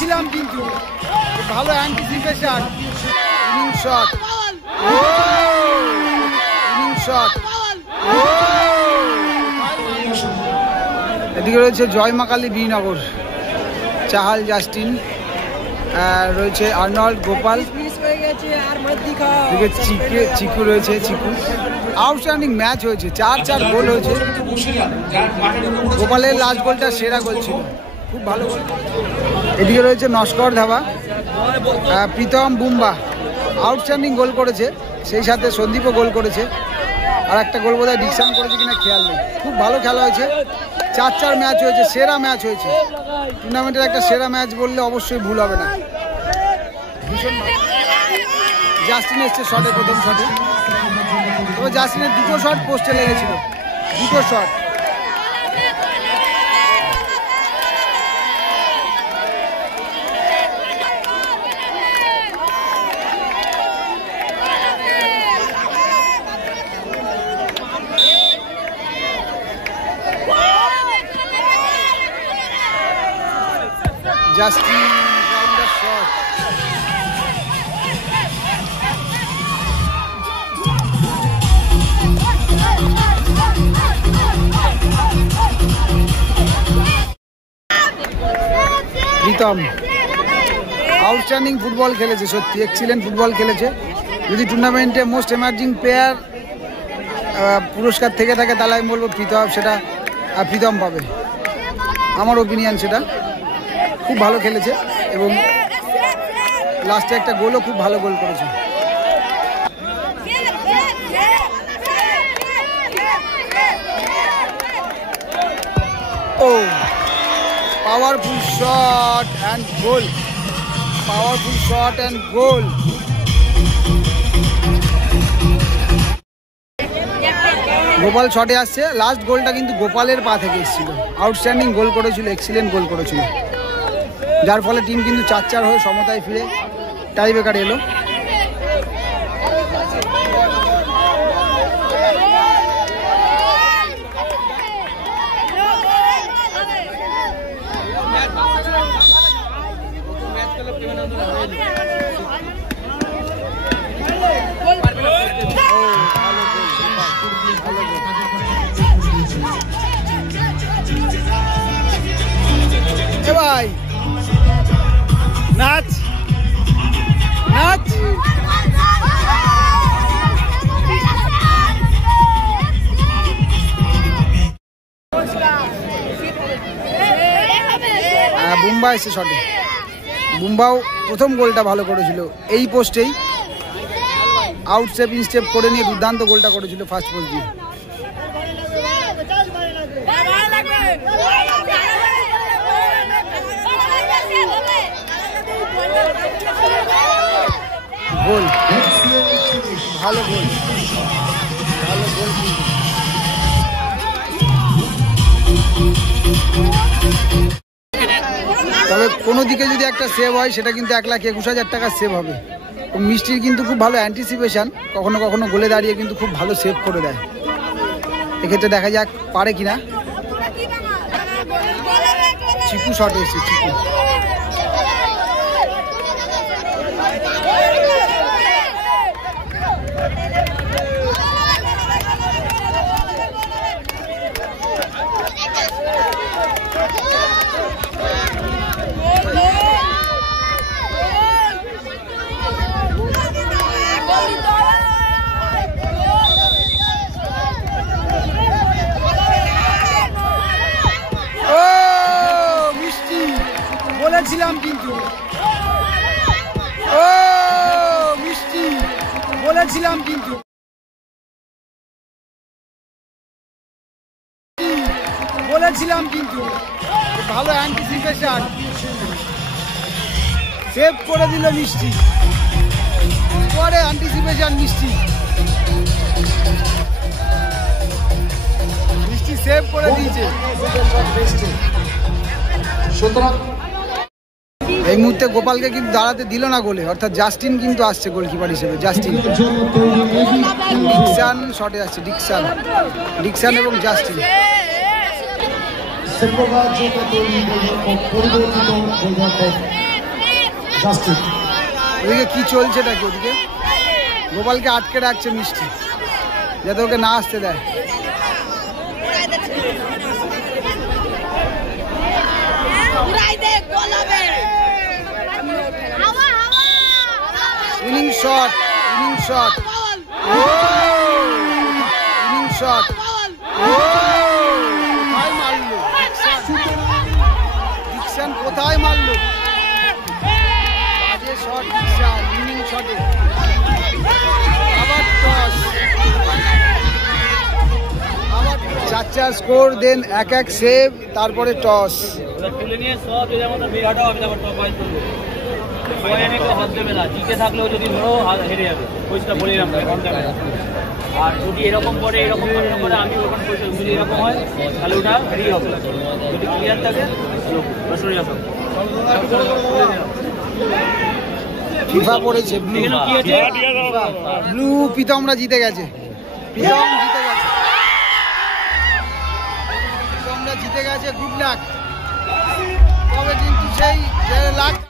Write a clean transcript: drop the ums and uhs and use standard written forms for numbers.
বলেছিলাম কিন্তু ভালো anticipation. Inning shot, inning shot. এদিকে রয়েছে জয়মাকালী বিনগর, চাহাল জাস্টিন, রয়েছে আর্নল্ড, গোপাল, চিকু রয়েছে। চিকু আউটস্ট্যান্ডিং ম্যাচ হয়েছে, 4-4 গোল হয়েছে। গোপালের লাস্ট গোলটা সেরা গোল ছিল, খুব ভালো গোল। এদিকে রয়েছে নস্কর ধাবা, প্রীতম বুম্বা আউটস্ট্যান্ডিং গোল করেছে, সেই সাথে সন্দীপও গোল করেছে, আর একটা গোল বোধহয় ডিকশন করেছে কিনা খেয়াল নেই। খুব ভালো খেলা হয়েছে, 4-4 ম্যাচ হয়েছে, সেরা ম্যাচ হয়েছে। টুর্নামেন্টের একটা সেরা ম্যাচ বললে অবশ্যই ভুল হবে না। ভীষণ জাস্টিন এসছে শটে, প্রথম শটে। তবে জাস্টিনের দুটো শট পোস্টে লেগেছিল, দুটো shot. Justin round the shot. Pritam outstanding football খেলেছে, সত্যি এক্সিলেন্ট ফুটবল খেলেছে। যদি টুর্নামেন্টে মোস্ট এমার্জিং প্লেয়ার পুরস্কার থেকে থাকে তাহলে আমি বলবো প্রীতম, সেটা প্রীতম পাবে, আমার ওপিনিয়ন সেটা। খুব ভালো খেলেছে এবং লাস্টে একটা গোলও খুব ভালো গোল করেছে। ও powerful shot and goal, powerful shot and goal. Gopal শটে আসছে, লাস্ট গোলটা কিন্তু গোপালের পা থেকে এসেছিল। আউটস্ট্যান্ডিং গোল করেছিল, এক্সিলেন্ট গোল করেছিল, যার ফলে টিম কিন্তু 4-4 হয়ে সমতায় ফিরে টাই ব্রেকার এলো। ভাই নাচ নাচ। বুম্বা এসে শটে, বুম্বাও প্রথম গোলটা ভালো করেছিল এই পোস্টেই, আউট স্টেপ ইন স্টেপ করে নিয়ে দুর্দান্ত গোলটা করেছিল ফার্স্ট পোস্ট দিয়ে। গোল, ভালো গোল, ভালো গোল। তবে কোনো দিকে যদি একটা সেভ হয় সেটা কিন্তু 1,21,000 টাকা সেভ হবে। মিষ্টির কিন্তু খুব ভালো অ্যান্টিসিপেশন, কখনো কখনো গোলে দাঁড়িয়ে কিন্তু খুব ভালো সেভ করে দেয়। এক্ষেত্রে দেখা যাক পারে কিনা। চিকু শট এসেছে, চিকু। বলেছিলাম কিন্তু, ও মিষ্টি বলেছিলাম কিন্তু, বলেছিলাম কিন্তু ভালো অ্যান্টিসিপেশন, সেভ করে দিল মিষ্টি, পরে অ্যান্টিসিপেশন মিষ্টি, মিষ্টি সেভ করে দিয়েছে। সুতরাং এই মুহূর্তে গোপালকে কিন্তু দাঁড়াতে দিল না গোলে, অর্থাৎ জাস্টিন কিন্তু আসছে গোলকিপার হিসেবে। জাস্টিন, ডিকসান শটে আসছে, ডিকসান, ডিকসান এবং জাস্টিন। ওদিকে কি চলছে নাকি? ওদিকে গোপালকে আটকে রাখছে মিষ্টি, যাতে ওকে না আসতে দেয়। Winning shot, winning shot, winning shot. কোথায় মারলো ডিকশন, কোথায় মারলো? বাজে শট ডিকশন, উইনিং শটে। আবার টস, আবার 4-4 স্কোর, দেন 1-1 সেভ, তারপরে টস। তুলে নিয়ে সব বিরাট হবে, তারপর টপ হয় তুলবে। হাত দেবে না, জিতে থাকলেও যদি ধরো হেরে যাবে, পয়সা বলে আর যদি এরকম করে আমি ওখানে পয়সা যদি এরকম হয় তাহলে ওটা ফ্রি হবে, যদি ক্লিয়ার থাকে সরে যাবে। ফিফা পড়েছে, ব্লু প্রীতমরা জিতে গেছে, প্রীতমরা জিতে গেছে। Good luck. তবে কিন্তু সেই লাখ